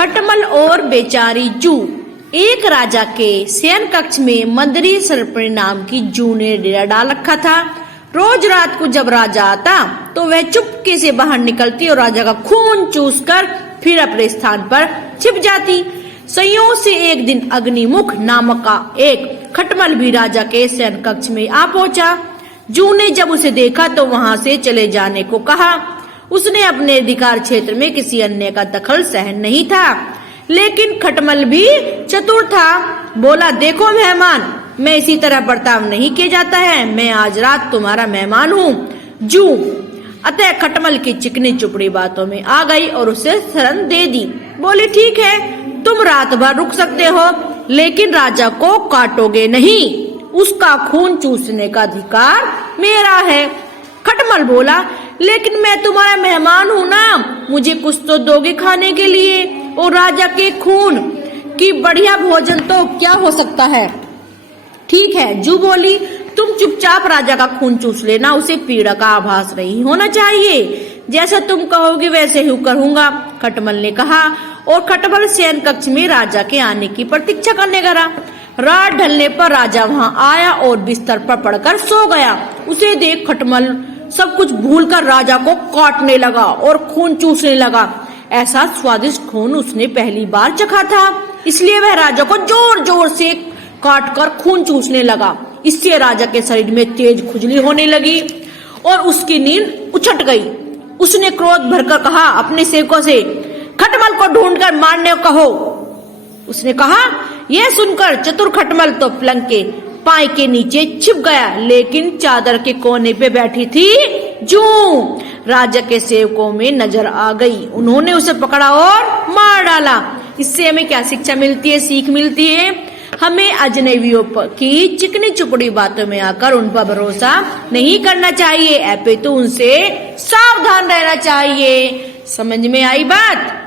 खटमल और बेचारी जू। एक राजा के शयन कक्ष में मंदरी सर्पिणी नाम की जू ने डेरा डाल रखा था। रोज रात को जब राजा आता तो वह चुपके से बाहर निकलती और राजा का खून चूसकर फिर अपने स्थान पर छिप जाती। संयोग से एक दिन अग्निमुख नामक का एक खटमल भी राजा के शयन कक्ष में आ पहुंचा। जू ने जब उसे देखा तो वहां से चले जाने को कहा। उसने अपने अधिकार क्षेत्र में किसी अन्य का दखल सहन नहीं था, लेकिन खटमल भी चतुर था। बोला, देखो मेहमान, मैं इसी तरह बर्ताव नहीं किया जाता है। मैं आज रात तुम्हारा मेहमान हूँ। जू अतः खटमल की चिकनी चुपड़ी बातों में आ गई और उसे शरण दे दी। बोली, ठीक है, तुम रात भर रुक सकते हो, लेकिन राजा को काटोगे नहीं। उसका खून चूसने का अधिकार मेरा है। खटमल बोला, लेकिन मैं तुम्हारा मेहमान हूँ ना, मुझे कुछ तो दोगे खाने के लिए, और राजा के खून की बढ़िया भोजन तो क्या हो सकता है। ठीक है, जू बोली, तुम चुपचाप राजा का खून चूस लेना, उसे पीड़ा का आभास नहीं होना चाहिए। जैसा तुम कहोगे वैसे ही करूंगा, खटमल ने कहा। और खटमल शयन कक्ष में राजा के आने की प्रतीक्षा करने लगा। रात ढलने पर राजा वहां आया और बिस्तर पर पड़कर सो गया। उसे देख खटमल सब कुछ भूलकर राजा को काटने लगा और खून चूसने लगा। ऐसा स्वादिष्ट खून उसने पहली बार चखा था, इसलिए वह राजा को जोर जोर से काटकर खून चूसने लगा। इससे राजा के शरीर में तेज खुजली होने लगी और उसकी नींद उछट गई। उसने क्रोध भरकर कहा अपने सेवकों से, खटमल को ढूंढकर मारने को कहो। उसने कहा। यह सुनकर चतुर खटमल तो पलंग के पाय के नीचे छिप गया, लेकिन चादर के कोने पे बैठी थी जू। राजा के सेवकों में नजर आ गई। उन्होंने उसे पकड़ा और मार डाला। इससे हमें क्या शिक्षा मिलती है, सीख मिलती है? हमें अजनबियों की चिकनी चुपड़ी बातों में आकर उन पर भरोसा नहीं करना चाहिए, अपितु उनसे सावधान रहना चाहिए। समझ में आई बात?